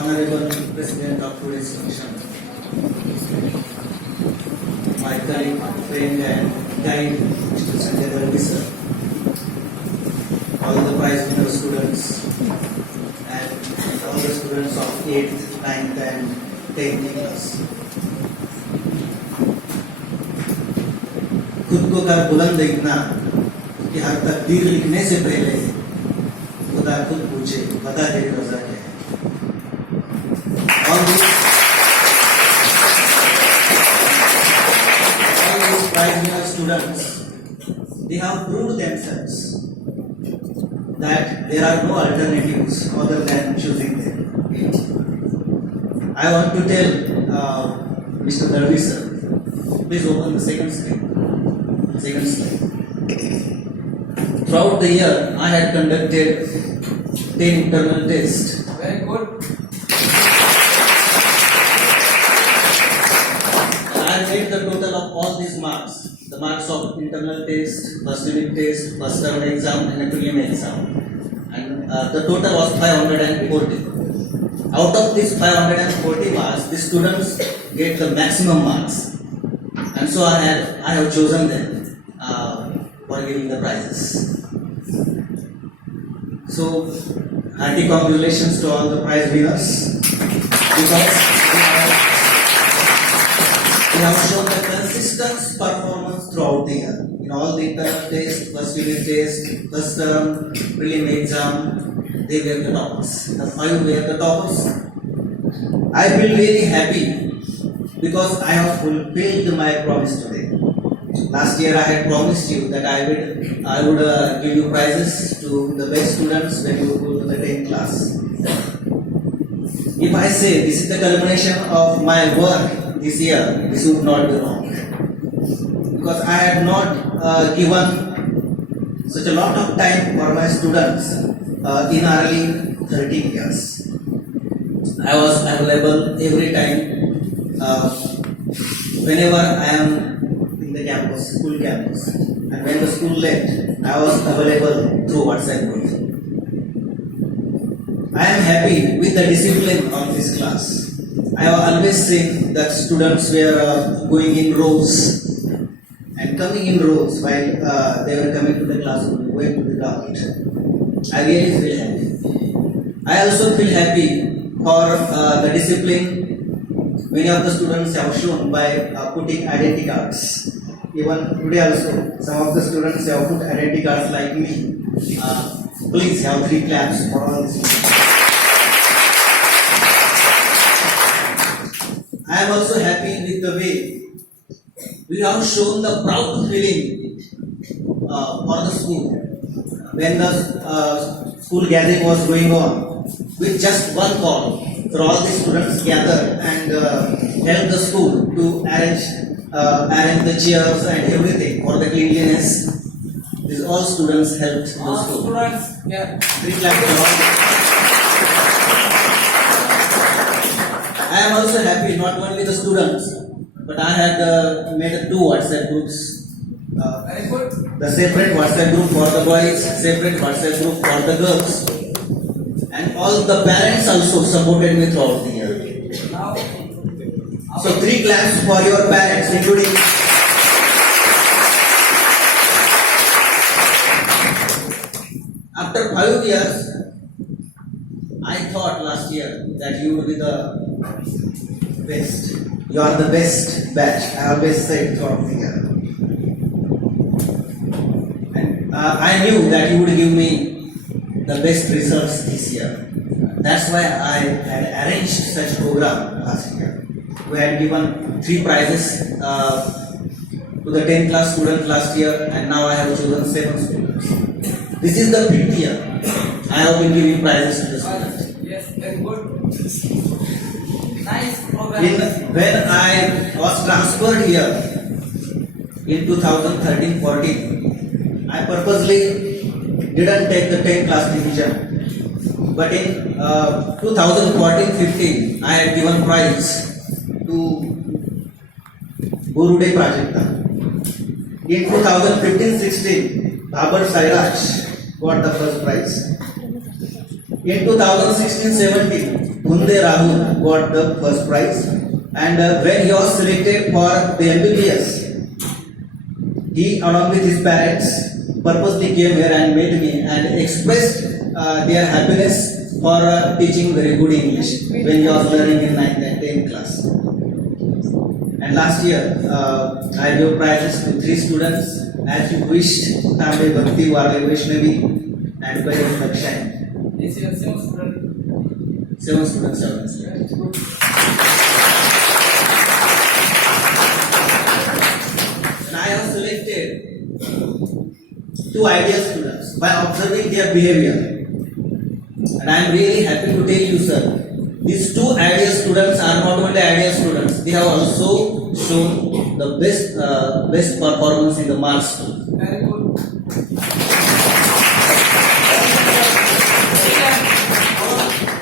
Honorable President of today's function, my colleague, friend and guide, Mr. Sanjay Dalvi sir, all the prize winner students, and all the students of 8th, 9th and 10th class. खुद को कर बुलंद इतना कि हर तकदीर लिखने से पहले खुदा खुद पूछे बता तेरी रजा क्या है. All these prize winner students, they have proved themselves that there are no alternatives other than choosing them. I want to tell Mr. Dalvi sir, please open the second screen. Second slide. Throughout the year, I had conducted 10 internal tests. Very good. I made the total of all these marks. The marks of internal test, first unit test, first term exam and a prelim exam. And the total was 540. Out of these 540 marks, the students get the maximum marks. And so I have chosen them for giving the prizes. So, hearty congratulations to all the prize winners because they have shown the consistent performance throughout the year. In all the internal tests, first unit test, first term, prelim exam, they were the toppers. The 5 were the toppers. I feel really happy because I have fulfilled my promise today. Last year I had promised you that I would give you prizes to the best students when you go to the 10th class. If I say this is the culmination of my work this year, this would not be wrong. Because I had not given such a lot of time for my students in early 13 years. I was available every time whenever I am in the campus, school campus. And when the school left, I was available through WhatsApp group. I am happy with the discipline of this class. I have always seen that students were going in rows and coming in rows while they were coming to the classroom, going to the ground. I really feel happy. I also feel happy for the discipline many of the students have shown by putting identity cards. Even today also, some of the students have put identity cards like me. Please have 3 claps for all these students. I am also happy with the way we have shown the proud feeling for the school. When the school gathering was going on, with just one call, so all the students gathered and helped the school to arrange the chairs and everything for the cleanliness. These all students helped the school. Students, yeah. 3 claps for all. I am also happy not only the students, but I had made 2 WhatsApp groups. Very good. The separate WhatsApp group for the boys, separate WhatsApp group for the girls. And all the parents also supported me throughout the year. Now, So 3 claps for your parents, including after 5 years, I thought last year that you would be the best. You are the best batch. I always said throughout the year. And I knew that you would give me the best results this year. That's why I had arranged such program last year. We had given 3 prizes to the 10th class students last year, and now I have chosen 7 students. This is the 5th year I have been giving prizes to the students. yes, very good. Nice program. When I was transferred here in 2013-14, I purposely didn't take the 10th class division. But in 2014-15, I had given prize to Gurude Prajakta. In 2015-16, Babar Sairaj got the first prize. In 2016-17, Hunde Rahul got the first prize. And when he was selected for the MBBS, he along with his parents purposely came here and met me and expressed their happiness for teaching very good English when he was learning in 9th and 10th class. And last year, I gave prizes to 3 students as you wished, Tambe Bhakti, Varle Vaishnavi and Payan Lakshan. This is same student. 7 students. It's good. And I have selected 2 ideal students by observing their behavior. And I am really happy to tell you, sir, these 2 ideal students are not only ideal students, they have also shown the best performance in the marks. Very good.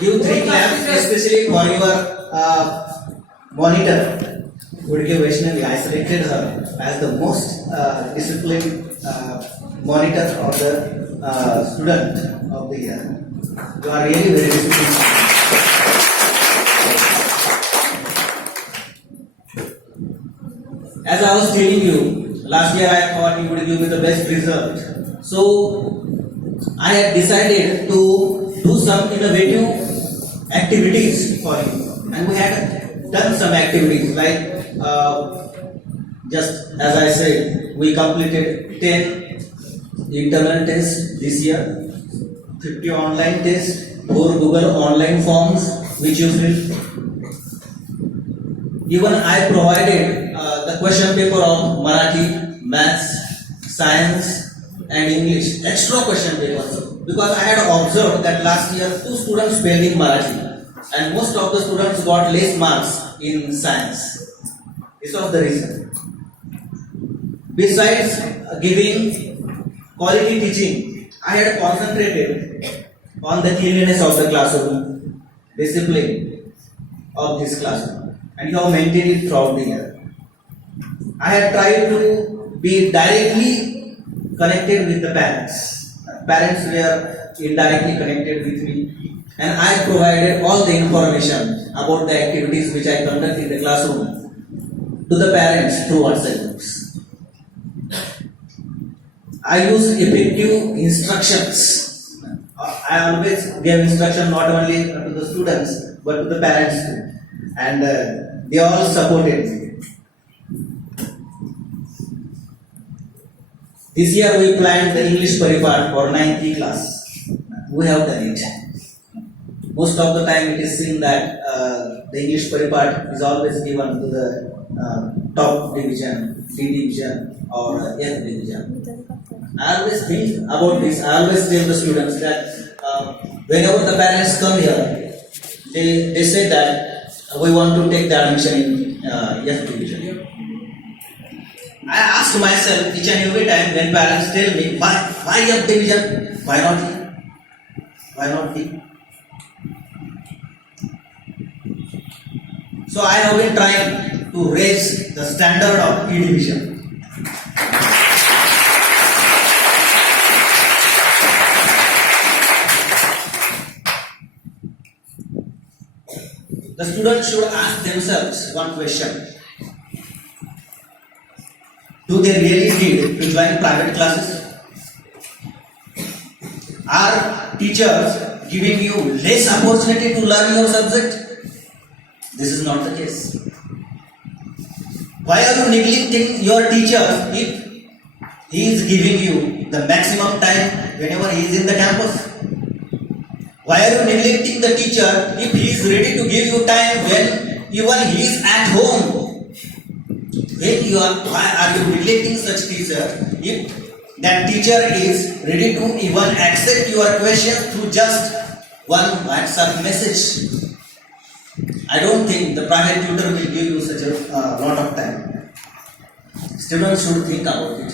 Give 3 claps, especially for your monitor, Gudke Vaishnavi. I selected her as the most disciplined monitor of the student of the year. You are really very disciplined. As I was telling you, last year I thought you would give me the best result. So I had decided to do some innovative activities for you. And we had done some activities like just as I said, we completed 10 internal tests this year, 50 online tests, 4 Google online forms which you fill. Even I provided the question paper of Marathi, Maths, Science and English, extra question papers, because I had observed that last year 2 students failed in Marathi and most of the students got less marks in Science. This was the reason. Besides giving quality teaching, I had concentrated on the cleanliness of the classroom, discipline of this classroom, and you have maintained it throughout the year. I had tried to be directly connected with the parents. Parents were indirectly connected with me, and I provided all the information about the activities which I conduct in the classroom to the parents through WhatsApp groups. I used effective instructions. I always gave instruction not only to the students but to the parents too, and they all supported me. This year we planned the English Paripat for 9th class. We have done it. Most of the time it is seen that the English Paripat is always given to the top division, D division or F division. I always think about this. I always tell the students that whenever the parents come here, they say that we want to take the admission in F division. I ask myself each and every time when parents tell me, why F division? Why not E? Why not D? So I have been trying to raise the standard of E division. The students should ask themselves one question. Do they really need to join private classes? Are teachers giving you less opportunity to learn your subject? This is not the case. Why are you neglecting your teacher if he is giving you the maximum time whenever he is in the campus? Why are you neglecting the teacher if he is ready to give you time when even he is at home? Why are you neglecting such teacher if that teacher is ready to even accept your question through just one WhatsApp message? I don't think the private tutor will give you such a lot of time. Students should think about it.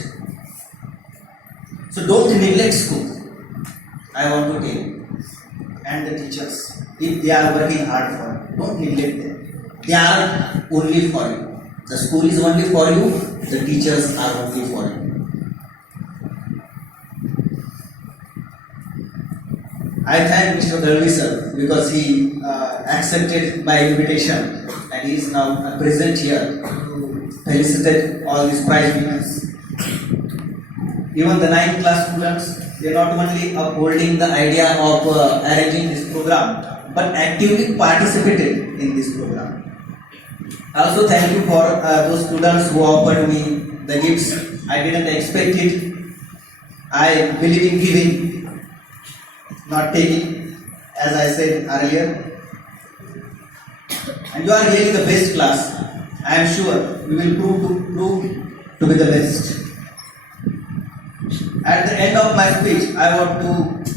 So don't neglect school. I want to tell you. And the teachers, if they are working hard for you, don't neglect them. They are only for you. The school is only for you, the teachers are only for you. I thank Mr. Dalvi sir because he accepted my invitation and he is now present here to felicitate all these prize winners. Even the 9th class students, they not only upholding the idea of arranging this program, but actively participated in this program. I also thank you for those students who offered me the gifts. I didn't expect it. I believe in giving, not taking, as I said earlier. And you are really the best class. I am sure you will prove to be the best. At the end of my speech, I want to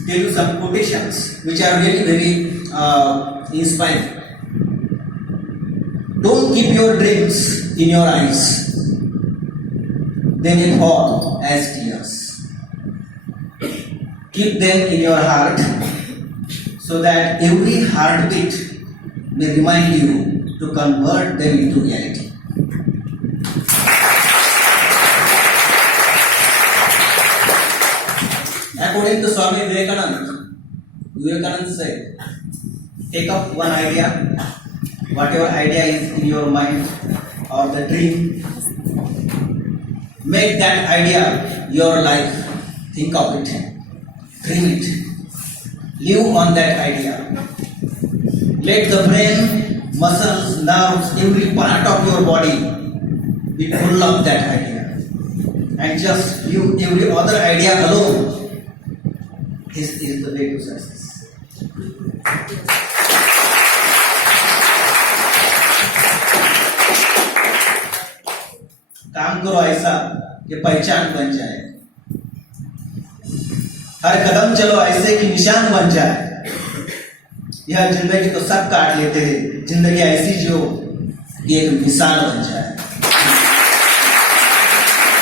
tell you some quotations which are really very inspiring. Don't keep your dreams in your eyes. They may fall as tears. Keep them in your heart so that every heartbeat may remind you to convert them into reality. According to Swami Vivekananda said, take up one idea, whatever idea is in your mind or the dream, make that idea your life. Think of it, dream it, live on that idea. Let the brain, muscles, nerves, every part of your body be full of that idea. And just leave every other idea alone. This is the way to success. काम करो ऐसा कि पहचान बन जाए, हर कदम चलो ऐसे कि निशान बन जाए। यह जिंदगी तो सब काट लेते हैं, जिंदगी ऐसी जो कि एक मिसाल बन जाए।